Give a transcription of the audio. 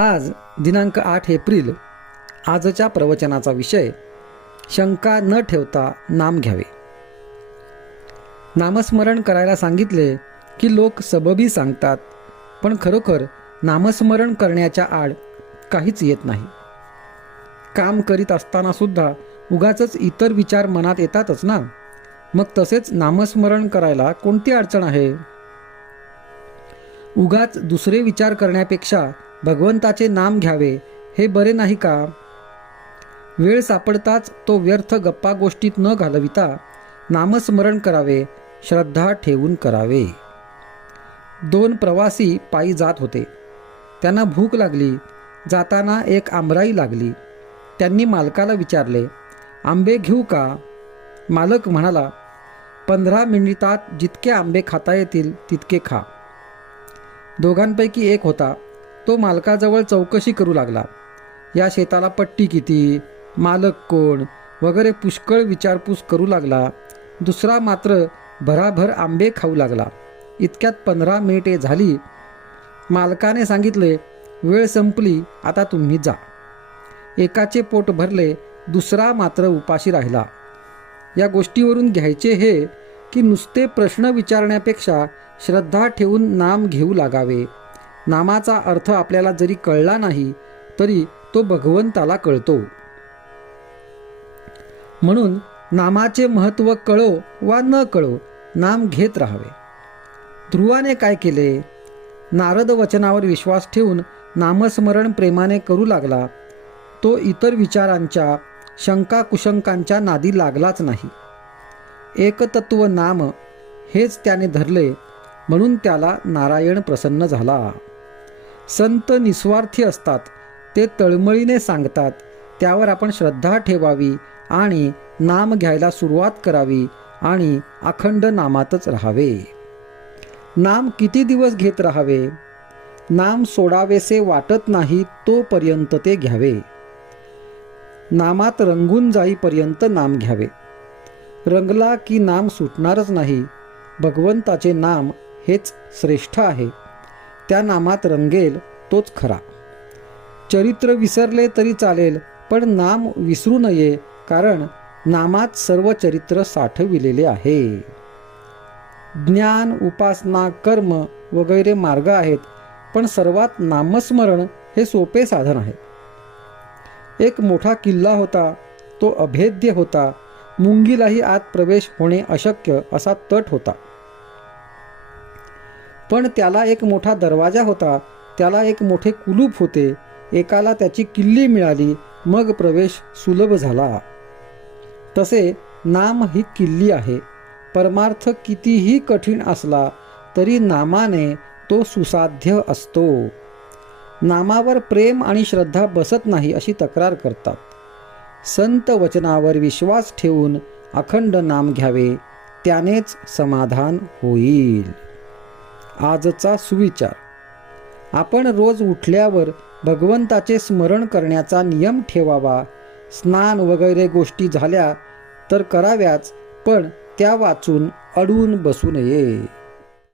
आज दिनांक आठ एप्रिल आजच्या प्रवचनाचा विषय शंका न ठेवता नाम घ्यावे नामस्मरण करायला सांगितले की लोक सबबी सांगतात पण खरोखर नामस्मरण करण्याच्या आड काहीच येत नाही काम करीत असताना सुद्धा उगाच इतर विचार मनात येतातच ना मग तसेच नामस्मरण करायला कोणती अडचण आहे उगाच दुसरे विचार करण्यापेक्षा भगवंताचे नाम घ्यावे हे बरे नाही का वेळ सापडताच तो व्यर्थ गप्पा गोष्टीत न घालविता नामस्मरण करावे श्रद्धा ठेवून करावे दोन प्रवासी पायी जात होते त्यांना भूक लागली जाताना एक आंबराई लागली त्यांनी मालकाला विचारले आंबे घेऊ का मालक म्हणाला पंधरा मिनिटात जितके आंबे खाता येतील तितके खा दोघांपैकी एक होता तो मालकाजवळ चौकशी करू लागला या शेताला पट्टी किती मालक कोण वगैरे पुष्कळ विचारपूस करू लागला दुसरा मात्र भराभर आंबे खाऊ लागला इतक्यात पंधरा मिनिटे झाली मालकाने सांगितले वेळ संपली आता तुम्ही जा एकाचे पोट भरले दुसरा मात्र उपाशी राहिला या गोष्टीवरून घ्यायचे हे की नुसते प्रश्न विचारण्यापेक्षा श्रद्धा ठेवून नाम घेऊ लागावे नामाचा अर्थ आपल्याला जरी कळला नाही तरी तो भगवंताला कळतो म्हणून नामाचे महत्त्व कळो वा न कळो नाम घेत राहावे ध्रुवाने काय केले नारद वचनावर विश्वास ठेवून नामस्मरण प्रेमाने करू लागला तो इतर विचारांच्या शंका कुशंकांच्या नादी लागलाच नाही एकतत्व नाम हेच त्याने धरले म्हणून त्याला नारायण प्रसन्न झाला संत निस्वार्थी असतात ते तळमळीने सांगतात त्यावर आपण श्रद्धा ठेवावी आणि नाम घ्यायला सुरुवात करावी आणि अखंड नामातच राहावे नाम किती दिवस घेत राहावे नाम सोडावेसे वाटत नाही तोपर्यंत ते घ्यावे नामात रंगून जाईपर्यंत नाम घ्यावे रंगला की नाम सुटणारच नाही भगवंताचे नाम हेच श्रेष्ठ आहे त्या नामात रंगेल तोच खरा चरित्र विसरले तरी चालेल पण नाम विसरू नये कारण नामात सर्व चरित्र साठविलेले आहे ज्ञान उपासना कर्म वगैरे मार्ग आहेत पण सर्वात नामस्मरण हे सोपे साधन आहे एक मोठा किल्ला होता तो अभेद्य होता मुंगीलाही आत प्रवेश होणे अशक्य असा तट होता पण त्याला एक मोठा दरवाजा होता त्याला एक मोठे कुलूप होते एकाला त्याची किल्ली मिळाली मग प्रवेश सुलभ झाला तसे नाम ही किल्ली आहे परमार्थ कितीही कठीण असला तरी नामाने तो सुसाध्य असतो नामावर प्रेम आणि श्रद्धा बसत नाही अशी तक्रार करतात संत वचनावर विश्वास ठेवून अखंड नाम घ्यावे त्यानेच समाधान होईल आजचा सुविचार आपण रोज उठल्यावर भगवंताचे स्मरण करण्याचा नियम ठेवावा स्नान वगैरे गोष्टी झाल्या तर कराव्याच पण त्या वाचून अडून बसू नये